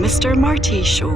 Mr. Marty Show.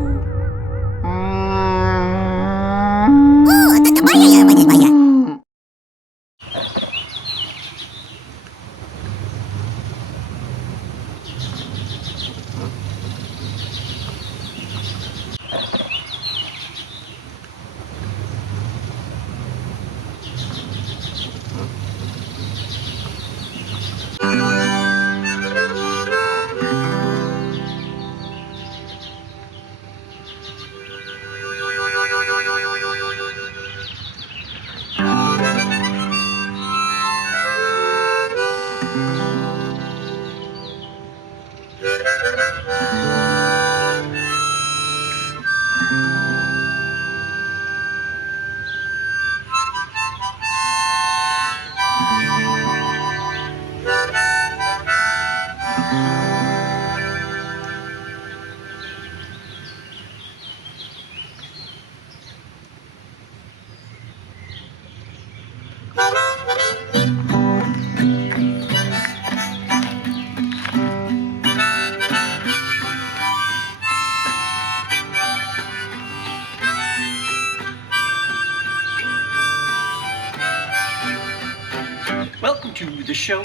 Welcome to the show.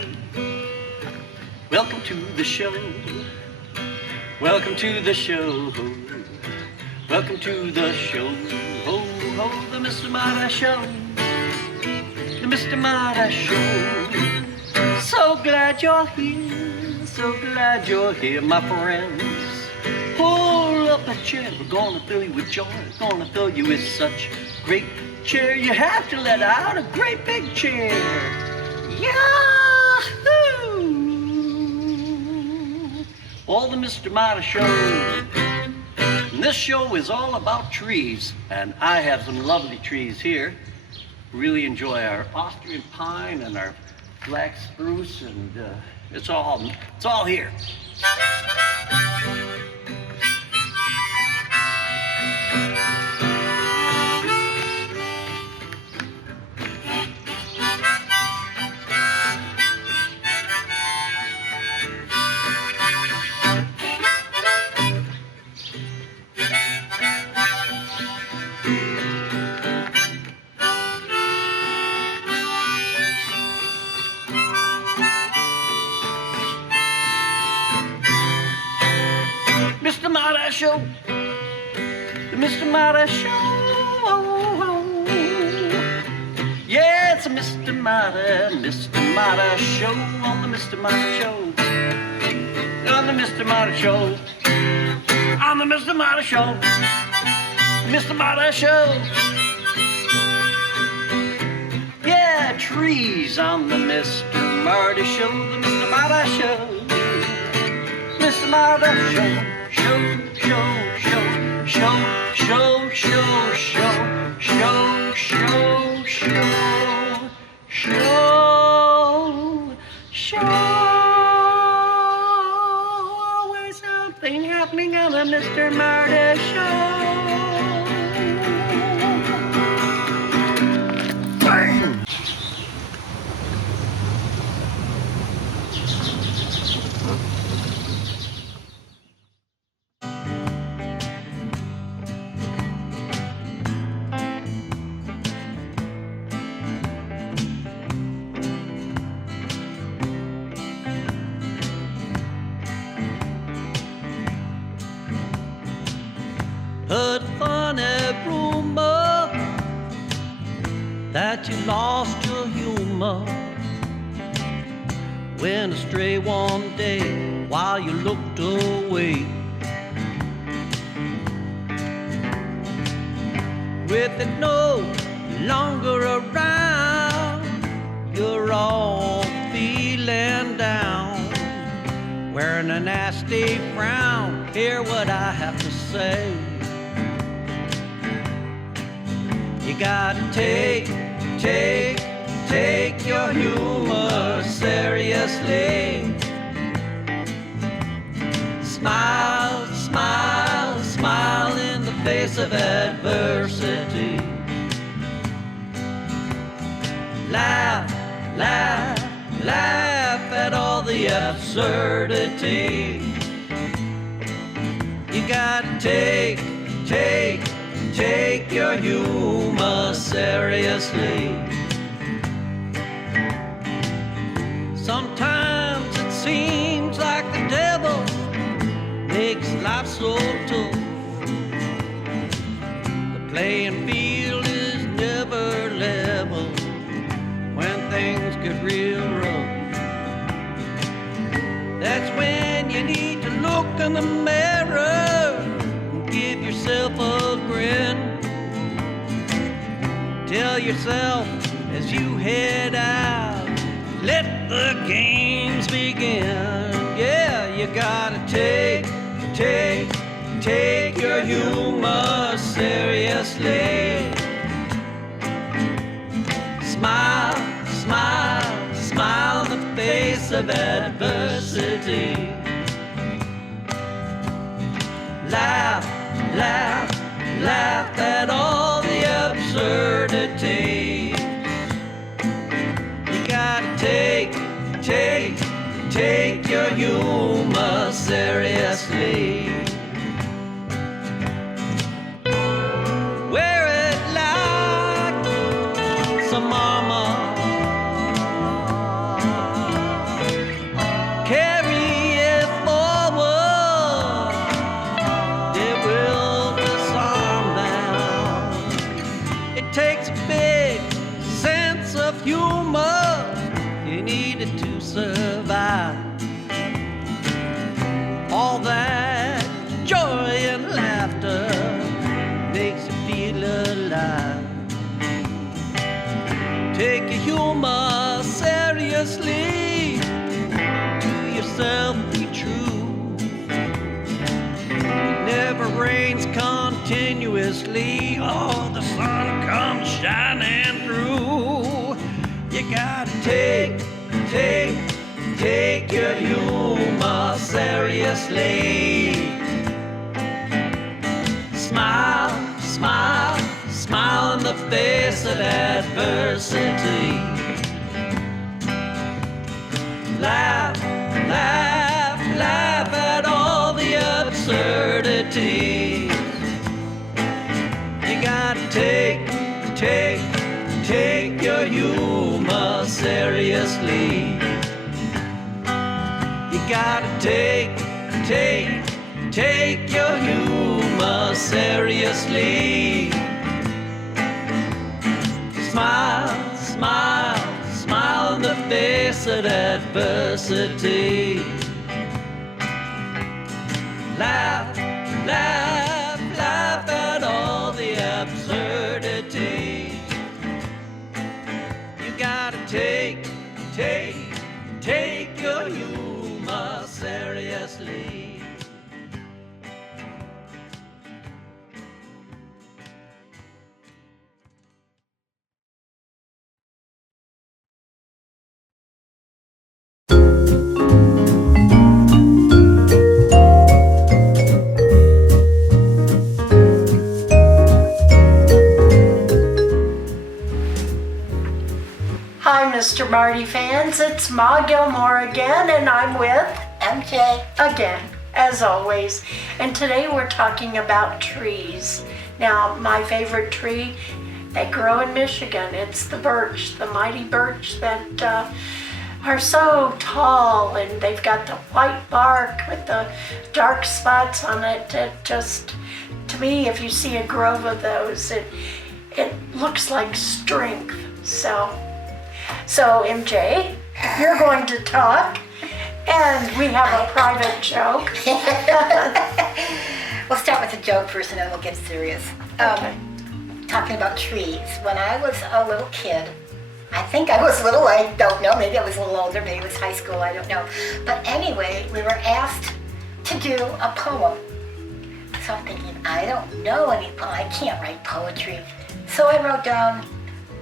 Welcome to the show. Welcome to the show. Welcome to the show. Ho, ho, the Mr. Marty Show. The Mr. Marty Show. So glad you're here. So glad you're here, my friends. Pull up a chair. We're gonna fill you with joy. Gonna fill you with such great cheer. You have to let out a great big cheer. Yahoo! All the Mr. Marty Show. And this show is all about trees, and I have some lovely trees here. Really enjoy our Austrian pine and our black spruce, and it's all here. Mr. Marty Show, the Mr. Marty Show. Yeah, it's a Mr. Marty Show on the Mr. Marty Show. On the Mr. Marty Show. On the Mr. Marty Show. Mr. Marty Show. Yeah, trees on the Mr. Marty Show, the Mr. Marty Show. Mr. Marty Show. Show, show, show, show, show, show, show, show, show, show, show, show. Always something happening on the Mr. Marty Show. Bang! Heard funny rumor that you lost your humor. Went astray one day while you looked away. With it no longer around, you're all feeling down, wearing a nasty frown. Hear what I have to say. You gotta take your humor seriously. Smile, smile, smile in the face of adversity. Laugh, laugh, laugh at all the absurdity. You gotta take your humor seriously. Sometimes it seems like the devil makes life so tough. The playing field is never level when things get real rough. That's when you need to look in the mirror and give yourself a grin. Tell yourself as you head out, let the games begin. Yeah, you gotta take your humor seriously. Smile in the face of adversity. Laugh at all the absurdities. You gotta take your humor seriously. Wear it like some armor. Carry it forward. It will disarm them. It takes a big sense of humor. You need it to survive. All that joy and laughter makes you feel alive. Take your humor seriously. To yourself be true. It never rains continuously. Oh, the sun comes shining through. You gotta take your humor seriously. Smile in the face of adversity. Laugh at all the absurdities. You gotta take your humor seriously. You gotta take your humor seriously. Smile in the face of adversity. Laugh at all the absurdities. You gotta take your humor seriously. Hi, Mr. Marty fans. It's Ma Gilmore again, and I'm with MJ. again, as always. And today we're talking about trees. Now, my favorite tree, they grow in Michigan. It's the birch, the mighty birch that are so tall, and they've got the white bark with the dark spots on it. It just, to me, if you see a grove of those, it looks like strength. So MJ, you're going to talk, and we have a private joke. We'll start with a joke first and then we'll get serious. Okay. Talking about trees. When I was a little kid, I think I was little, I don't know, maybe I was a little older, maybe it was high school, I don't know. But anyway, we were asked to do a poem. So I'm thinking, I don't know any poem, I can't write poetry. So I wrote down,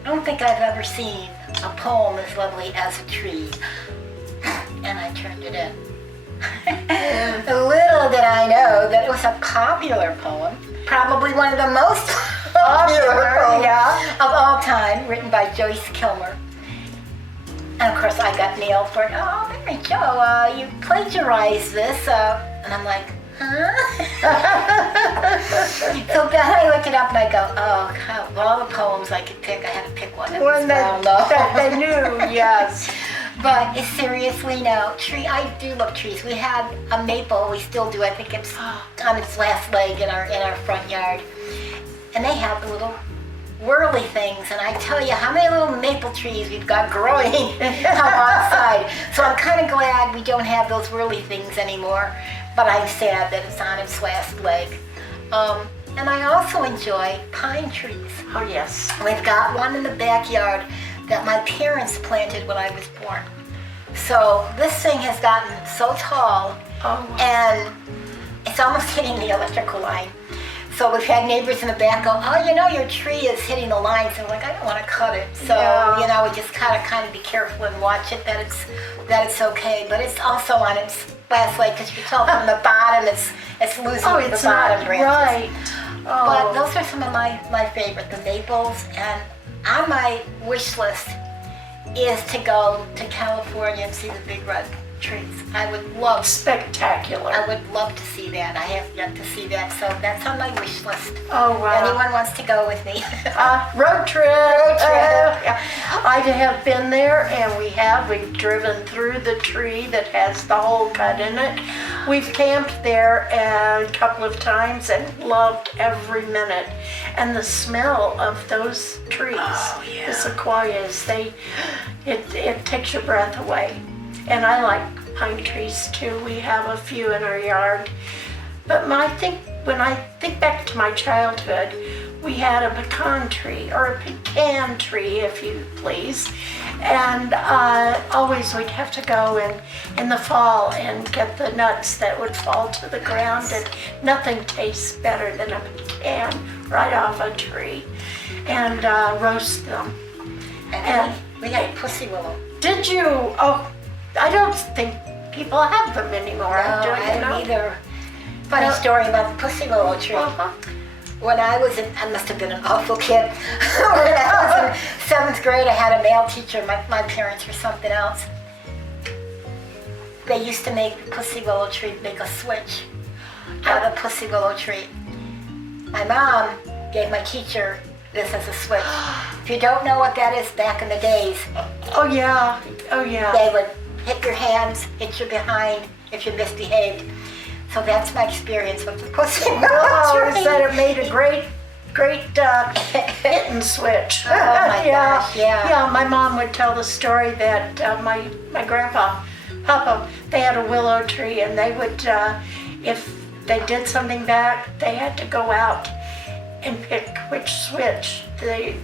I don't think I've ever seen a poem as lovely as a tree. And I turned it in. Little did I know that it was a popular poem, probably one of the most popular poems of all time, written by Joyce Kilmer. And of course I got nailed for it. Oh, Mary Jo, you plagiarized this. And I'm like, So then I look it up and I go, oh, God, of all the poems I could pick, I had to pick one that was One that, they knew, yes. But seriously, no, I do love trees. We had a maple, we still do, I think it's on its last leg in our front yard. And they have the little whirly things, and I tell you how many little maple trees we've got growing outside. So I'm kind of glad we don't have those whirly things anymore, but I'm sad that it's on its last leg. And I also enjoy pine trees. Oh, yes. We've got one in the backyard that my parents planted when I was born. So this thing has gotten so tall, and it's almost hitting the electrical line. So we've had neighbors in the back go, oh, you know, your tree is hitting the lines. And I'm like, I don't want to cut it. So, Yeah. you know, we just kind of be careful and watch it that it's okay. But it's also on its last leg, because you can tell from the bottom it's losing It's the bottom not branches. right. But those are some of my favorite, the maples. And on my wish list is to go to California and see the big red trees. I would love Spectacular. I would love to see that. I have yet to see that, so that's on my wish list. Oh, wow. Anyone wants to go with me? Road trip. trip. I have been there, and we've driven through the tree that has the hole cut in it. We've camped there a couple of times and loved every minute. And the smell of those trees, the sequoias, it takes your breath away. And I like pine trees too. We have a few in our yard. But when I think back to my childhood, we had a pecan tree, or a pecan tree, if you please. And always we'd have to go in the fall and get the nuts that would fall to the ground. And nothing tastes better than a pecan right off a tree. And roast them. And we got pussy willow. Did you? Oh, I don't think people have them anymore. No, do I you know? don't either. Funny story about the pussy willow tree. Uh-huh. When I must have been an awful kid. When I was in 7th grade, I had a male teacher. My parents were something else. They used to make the pussy willow tree make a switch out of the pussy willow tree. My mom gave my teacher this as a switch. If you don't know what that is, back in the days, Oh yeah. they would hit your hands, hit your behind if you misbehaved. So that's my experience with the pussy willow Oh, tree. said it made a great hit and switch. Oh my gosh, yeah. Yeah, my mom would tell the story that my Papa, they had a willow tree, and they would, if they did something bad, they had to go out and pick which switch. They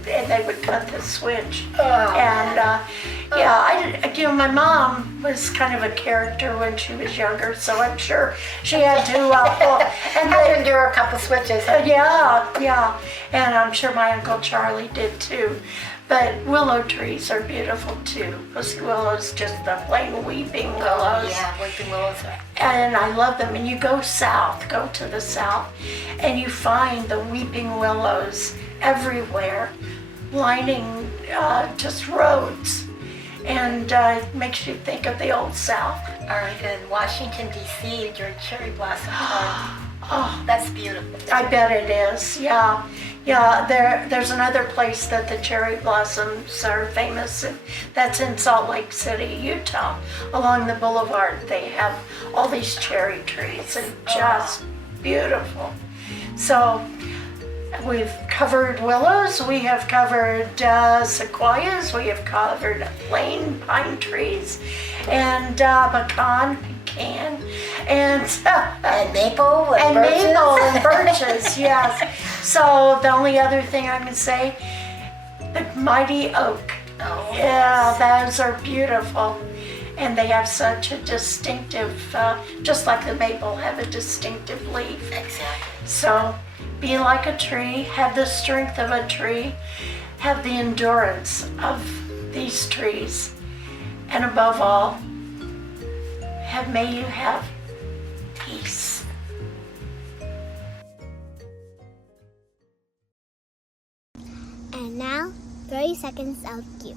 would cut the switch. And my mom was kind of a character when she was younger, so I'm sure she had to And had to endure a couple switches. yeah, and I'm sure my Uncle Charlie did too. But willow trees are beautiful too. Pussy willows, just the plain weeping willows. Yeah, weeping willows. And I love them. And you go to the south, and you find the weeping willows everywhere, lining just roads. And it makes you think of the old South. Or in Washington, D.C. during cherry blossom time. Oh, that's beautiful. I bet it is, yeah. There's another place that the cherry blossoms are famous, and that's in Salt Lake City, Utah. Along the boulevard, they have all these cherry trees, and just beautiful. So we've covered willows, we have covered sequoias, we have covered plain pine trees, and pecan, and maple and birches. maple and birches, yes. So the only other thing I'm gonna say, the mighty oak. Oh, Yeah, those are beautiful, and they have such a distinctive, just like the maple, have a distinctive leaf. Exactly. So be like a tree, have the strength of a tree, have the endurance of these trees, and above all, may you have peace. And now, 30 seconds of cue.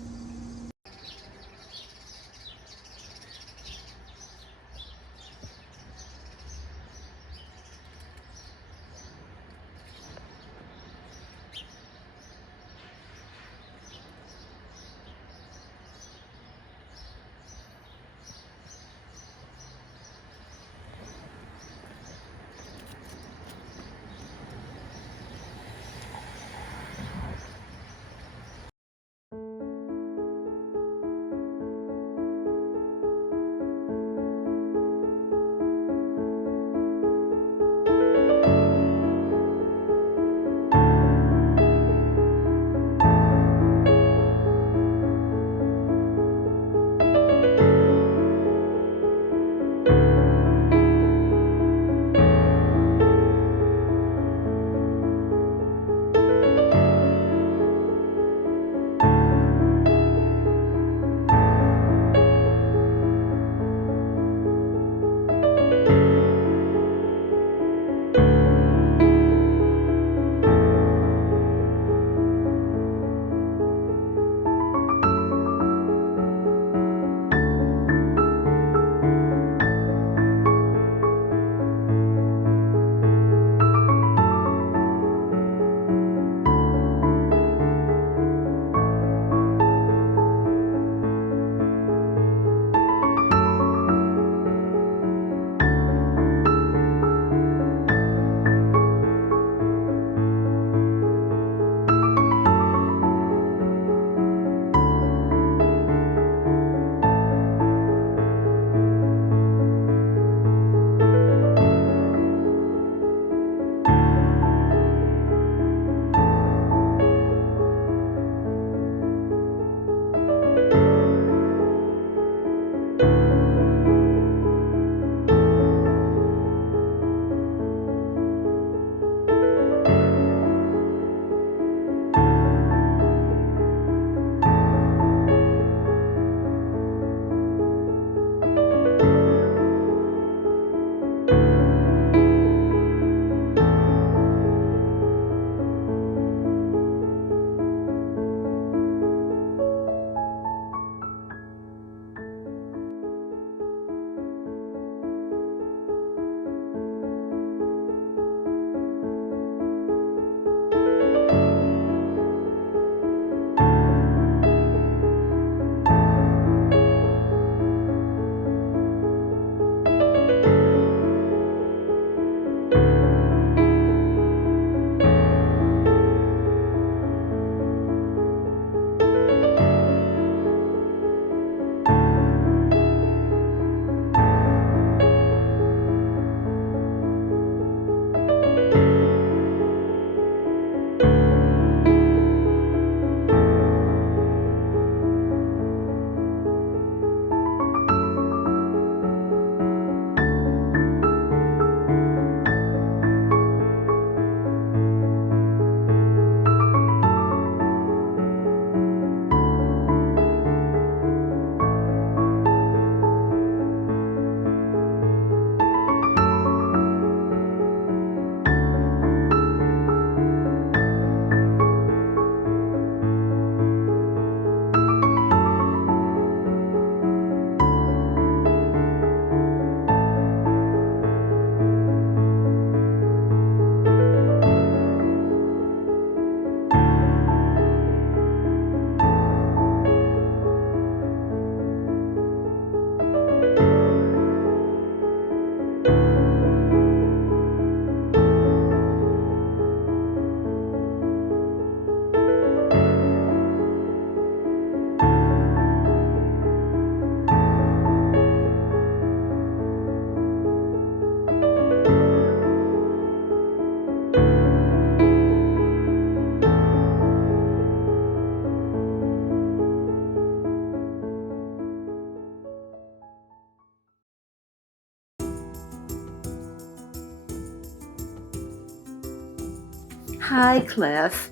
Hi, class.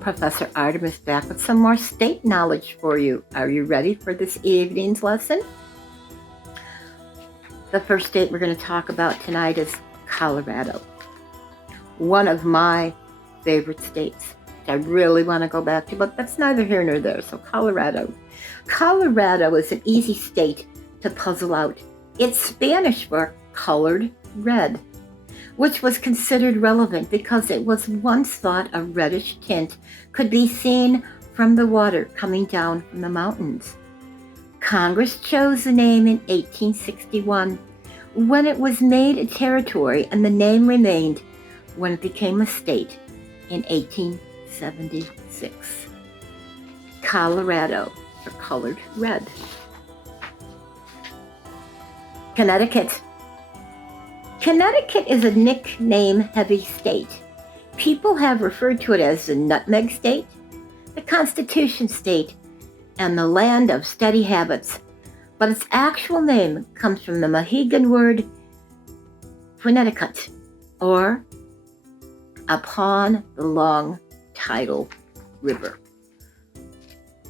Professor Artemis back with some more state knowledge for you. Are you ready for this evening's lesson? The first state we're going to talk about tonight is Colorado. One of my favorite states I really want to go back to, but that's neither here nor there. So Colorado. Colorado is an easy state to puzzle out. It's Spanish for colored red, which was considered relevant because it was once thought a reddish tint could be seen from the water coming down from the mountains. Congress chose the name in 1861 when it was made a territory, and the name remained when it became a state in 1876. Colorado for colored red. Connecticut. Connecticut is a nickname-heavy state. People have referred to it as the Nutmeg State, the Constitution State, and the land of steady habits, but its actual name comes from the Mohegan word Connecticut, or upon the long tidal river.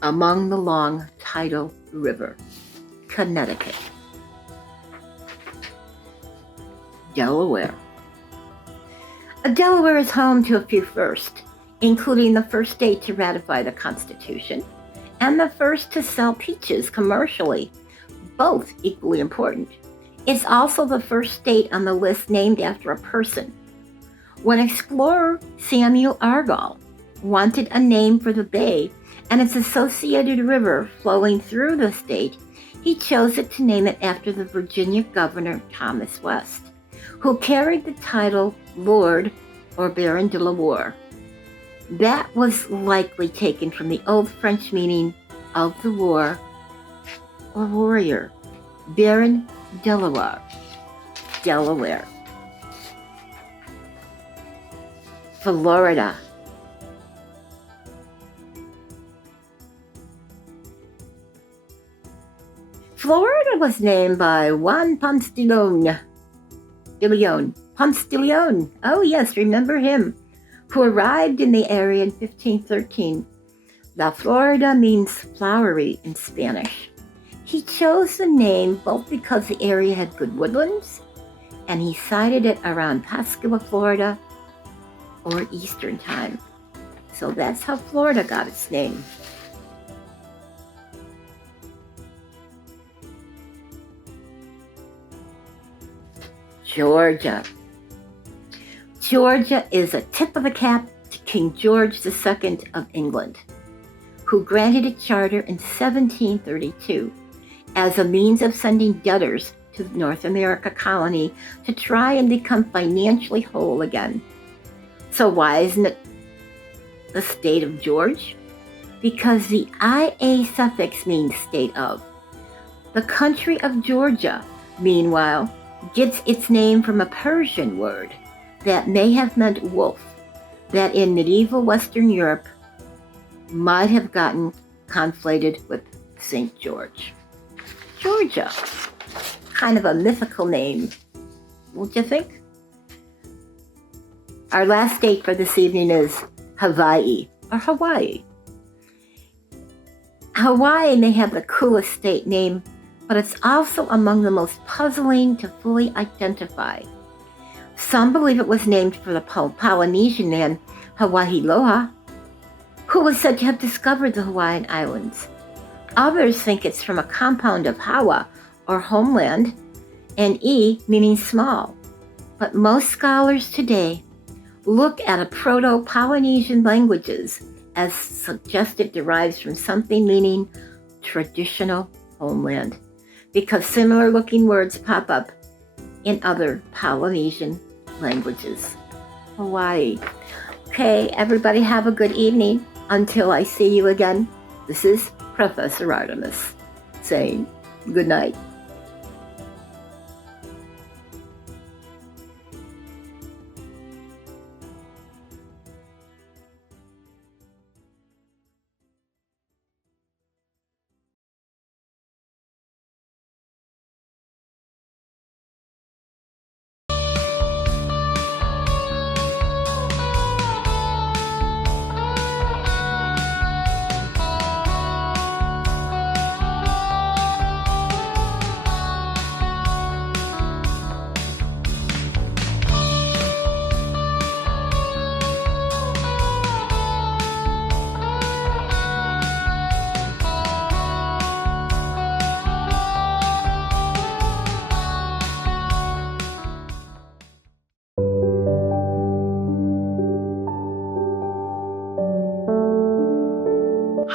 Among the long tidal river, Connecticut. Delaware. Delaware is home to a few firsts, including the first state to ratify the Constitution and the first to sell peaches commercially, both equally important. It's also the first state on the list named after a person. When explorer Samuel Argall wanted a name for the bay and its associated river flowing through the state, he chose it to name it after the Virginia governor Thomas West, who carried the title Lord or Baron de la Warre. That was likely taken from the old French meaning of the war or warrior, Baron de la Warre, Delaware. Florida. Florida was named by Juan Ponce de Leon. Oh yes, remember him, who arrived in the area in 1513. La Florida means flowery in Spanish. He chose the name both because the area had good woodlands, and he sighted it around Pascagoula, Florida, or Eastern time. So that's how Florida got its name. Georgia. Georgia is a tip of the cap to King George II of England, who granted a charter in 1732 as a means of sending debtors to the North America colony to try and become financially whole again. So why isn't it the state of George? Because the IA suffix means state of. The country of Georgia, meanwhile, gets its name from a Persian word that may have meant wolf, that in medieval Western Europe might have gotten conflated with St. George. Georgia, kind of a mythical name, won't you think? Our last state for this evening is Hawaii, or Hawaii. Hawaii may have the coolest state name, but it's also among the most puzzling to fully identify. Some believe it was named for the Polynesian man Hawaiiloha, who was said to have discovered the Hawaiian Islands. Others think it's from a compound of Hawa, or homeland, and E meaning small. But most scholars today look at a Proto-Polynesian languages as suggested derives from something meaning traditional homeland, because similar looking words pop up in other Polynesian languages. Hawaii. Okay, everybody have a good evening. Until I see you again, this is Professor Artemis saying good night.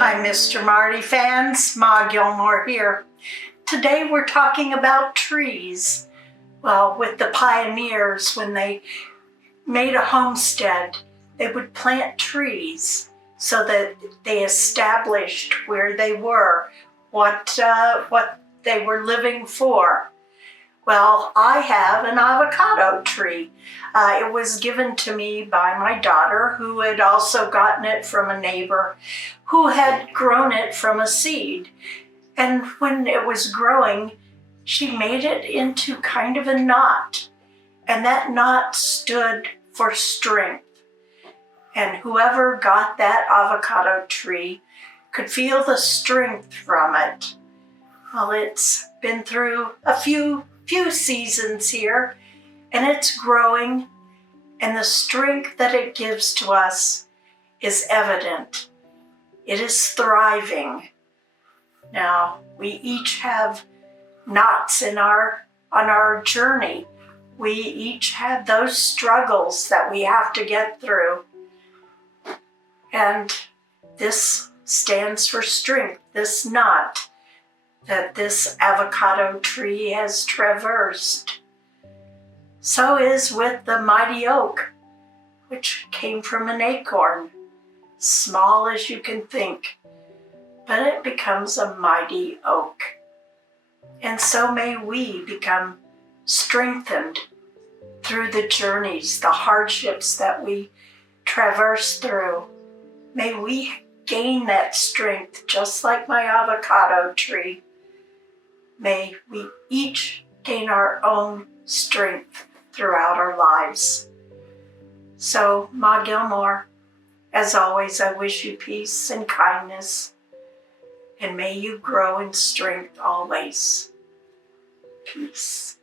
Hi, Mr. Marty fans. Ma Gilmore here. Today we're talking about trees. Well, with the pioneers, when they made a homestead, they would plant trees so that they established where they were, what they were living for. Well, I have an avocado tree. It was given to me by my daughter, who had also gotten it from a neighbor who had grown it from a seed. And when it was growing, she made it into kind of a knot. And that knot stood for strength. And whoever got that avocado tree could feel the strength from it. Well, it's been through a few seasons here, and it's growing, and the strength that it gives to us is evident. It is thriving. Now, we each have knots on our journey. We each have those struggles that we have to get through. And this stands for strength, this knot that this avocado tree has traversed. So is with the mighty oak, which came from an acorn, small as you can think, but it becomes a mighty oak. And so may we become strengthened through the journeys, the hardships that we traverse through. May we gain that strength just like my avocado tree. May we each gain our own strength throughout our lives. So, Ma Gilmore, as always, I wish you peace and kindness, and may you grow in strength always. Peace.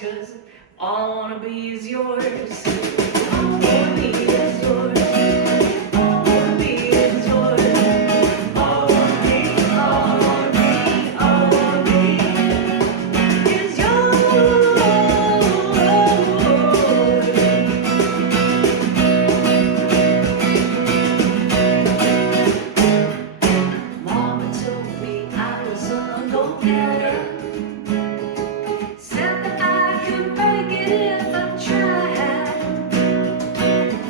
Cause all I wanna be is yours. All I wanna be is yours. All I wanna be is yours. All I wanna be, all I wanna be, all I wanna be is yours. Mama told me I was a go-getter. If I try,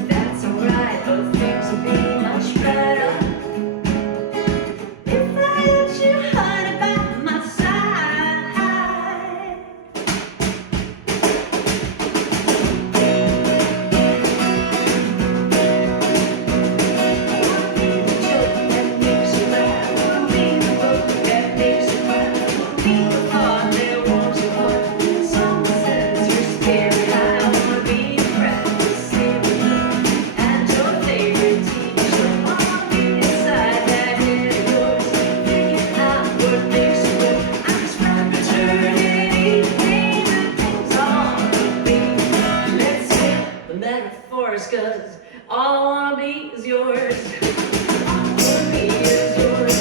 that's alright, but things will be much better if I had you, honey, by my side. Wanna be the joke that makes you laugh, wanna be the book that makes you cry, wanna be the heart that warms your heart. Someone says you're scary. I wanna be a practice and your favorite teacher. I wanna be inside that head of yours, figuring out what makes you work. I'm just from eternity, naming things I wanna be. Let's skip the metaphors, cause all I wanna be is yours. All I wanna be is yours.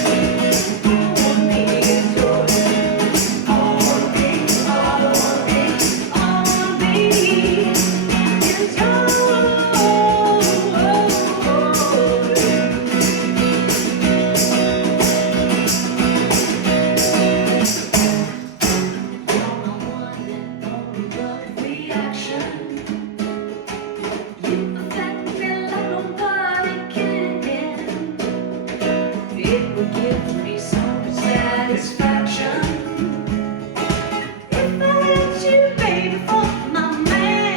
All I wanna be is yours. All I wanna be, all I wanna be, all I wanna be is yours. You're my one and only love reaction. You affect me like nobody can. It would give me some satisfaction if I had you, baby, for my man.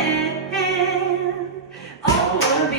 All I wanna be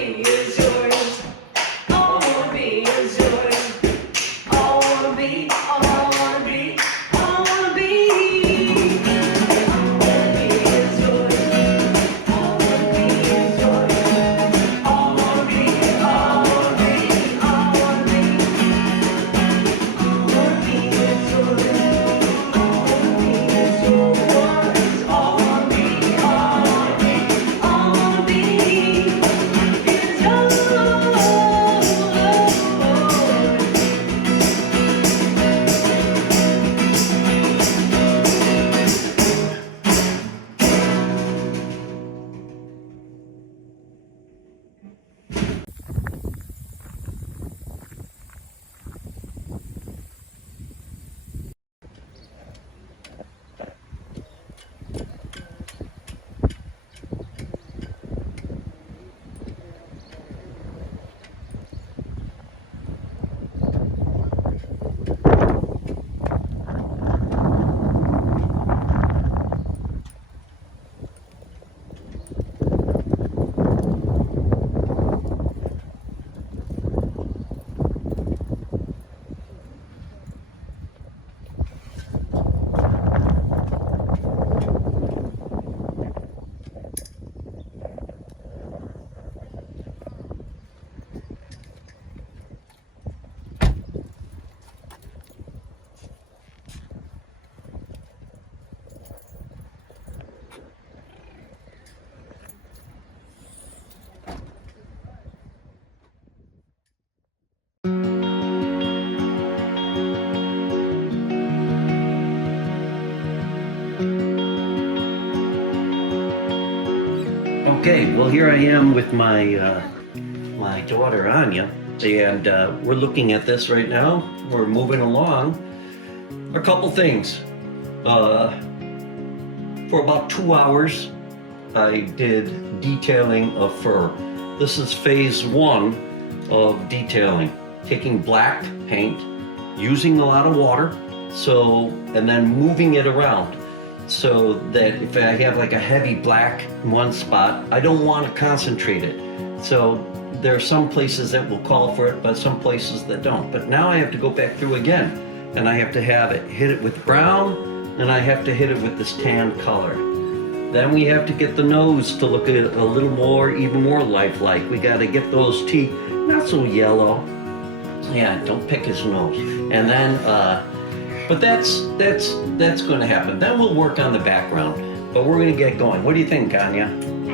Okay, well here I am with my my daughter Anya, and we're looking at this right now. We're moving along. A couple things. For about 2 hours, I did detailing of fur. This is phase 1 of detailing. Taking black paint, using a lot of water, and then moving it around. So that if I have like a heavy black in one spot, I don't want to concentrate it. So there are some places that will call for it, but some places that don't. But now I have to go back through again, and I have to hit it with brown, and I have to hit it with this tan color. Then we have to get the nose to look a little more, even more lifelike. We got to get those teeth not so yellow. Yeah, don't pick his nose. And then, but that's going to happen. Then we'll work on the background. But we're going to get going. What do you think, Anya? I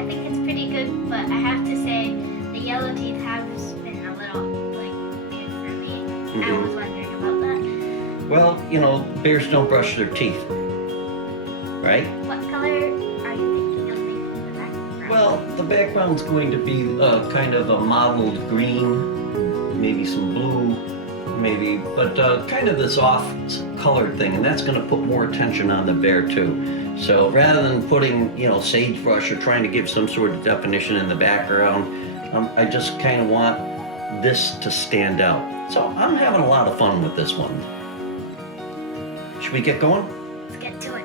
think it's pretty good, but I have to say the yellow teeth have been a little weird for me. I was wondering about that. Well, you know, bears don't brush their teeth, right? What color are you thinking of making the background? Well, the background's going to be kind of a mottled green, maybe some blue, maybe, but kind of this off-colored thing, and that's going to put more attention on the bear too. So rather than putting, you know, sagebrush or trying to give some sort of definition in the background, I just kind of want this to stand out. So I'm having a lot of fun with this one. Should we get going? Let's get to it.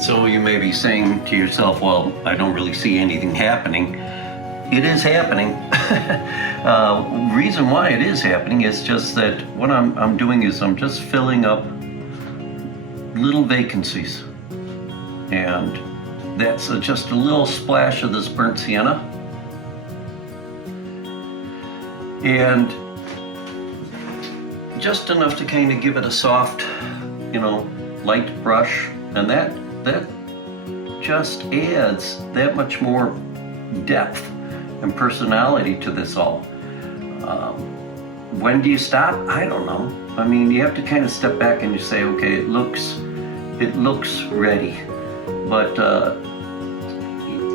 So you may be saying to yourself, well, I don't really see anything happening. It is happening. Reason why it is happening is just that what I'm doing is I'm just filling up little vacancies. And that's just a little splash of this burnt sienna. And just enough to kind of give it a soft, you know, light brush. And that just adds that much more depth and personality to this all. When do you stop? I don't know. I mean, you have to kind of step back and you say, okay, it looks ready. But,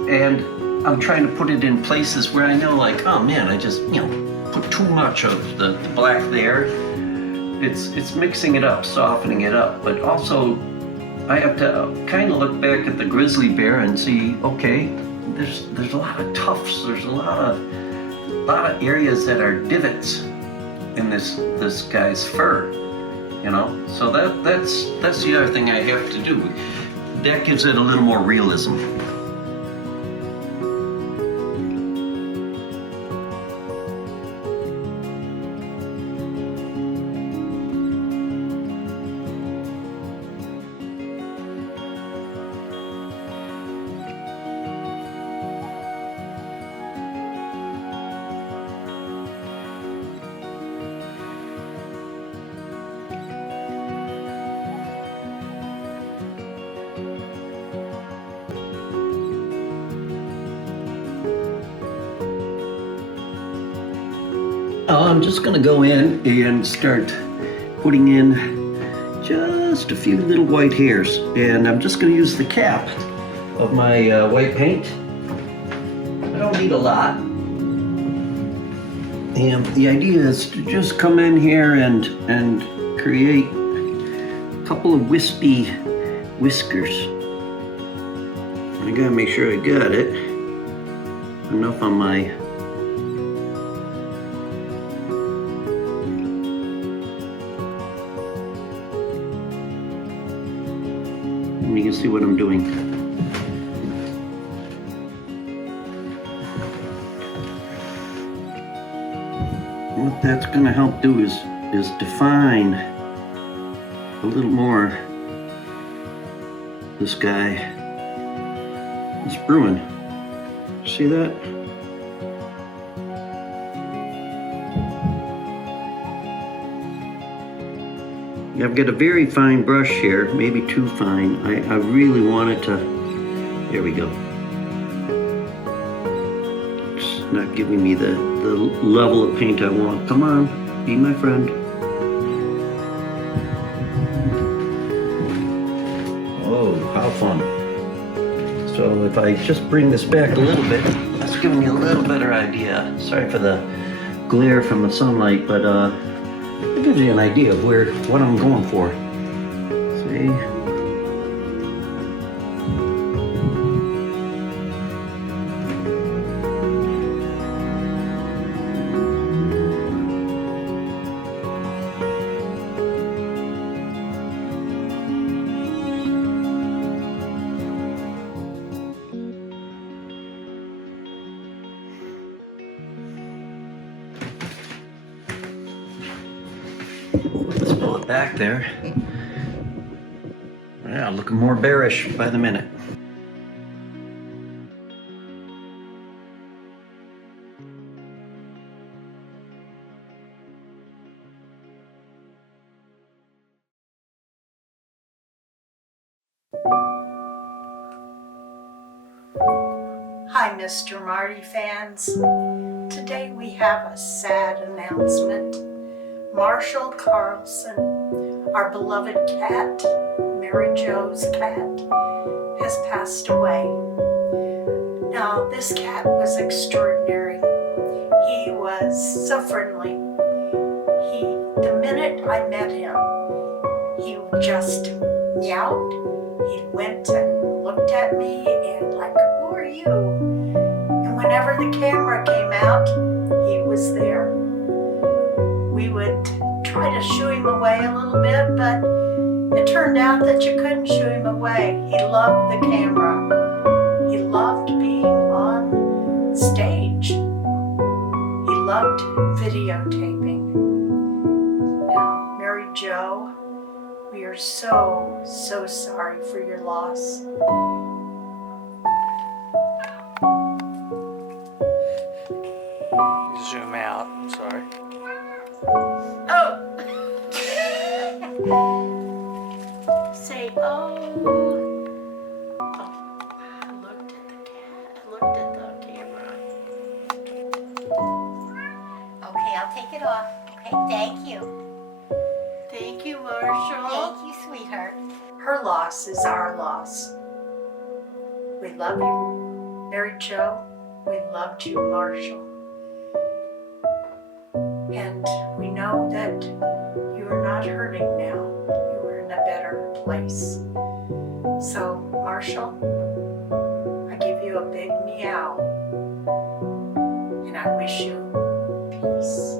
and I'm trying to put it in places where I know, like, oh man, I just, you know, put too much of the black there. It's mixing it up, softening it up, but also I have to kind of look back at the grizzly bear and see, okay, there's a lot of tufts, there's a lot of areas that are divots in this guy's fur, you know. So that's the other thing I have to do. That gives it a little more realism. I'm just going to go in and start putting in just a few little white hairs, and I'm just going to use the cap of my white paint. I don't need a lot, and the idea is to just come in here and create a couple of wispy whiskers. I gotta make sure I got it enough on my and you can see what I'm doing. What that's going to help do is define a little more this guy, this Bruin. See that? I've got a very fine brush here, maybe too fine. I really want it to, there we go. It's not giving me the level of paint I want. Come on, be my friend. Oh, how fun. So So if I just bring this back a little bit, that's giving me a little better idea. Sorry for the glare from the sunlight, but it gives you an idea of what I'm going for. See? Let's pull it back there. Yeah, looking more bearish by the minute. Hi, Mr. Marty fans. Today we have a sad announcement. Marshall Carlson, our beloved cat, Mary Jo's cat, has passed away. Now, this cat was extraordinary. He was so friendly. The minute I met him, he just meowed. He went and looked at me and like, who are you? And whenever the camera came out, he was there. We would try to shoo him away a little bit, but it turned out that you couldn't shoo him away. He loved the camera. He loved being on stage. He loved videotaping. Now, Mary Jo, we are so, so sorry for your loss. Zoom out, I'm sorry. Oh! Say, oh. Oh, I looked at the cat. I looked at the camera. Okay, I'll take it off. Okay, thank you. Thank you, Marshall. Thank you, sweetheart. Her loss is our loss. We love you, Mary Jo. We loved you, Marshall. And we know that you are not hurting now. You are in a better place. So, Marshall, I give you a big meow. And I wish you peace.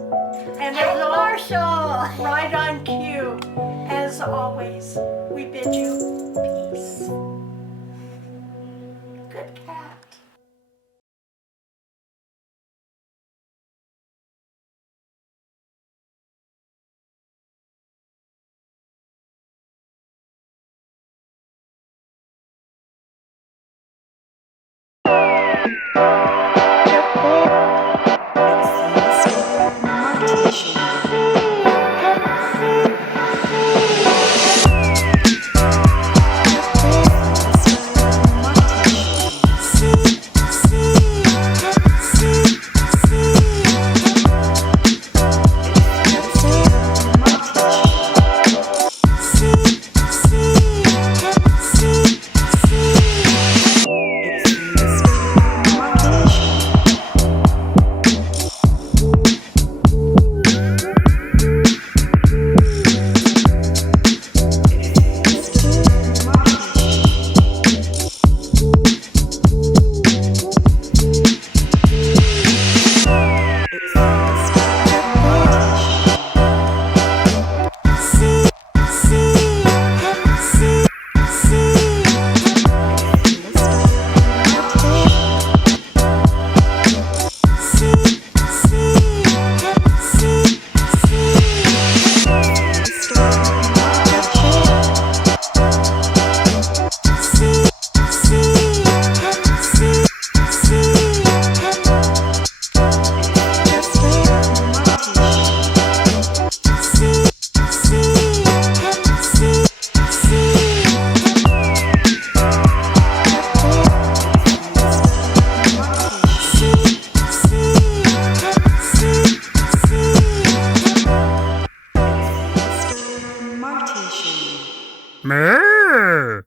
And Hey, as al- Marshall! right on cue, as always, we bid you peace. Good cat. Moo!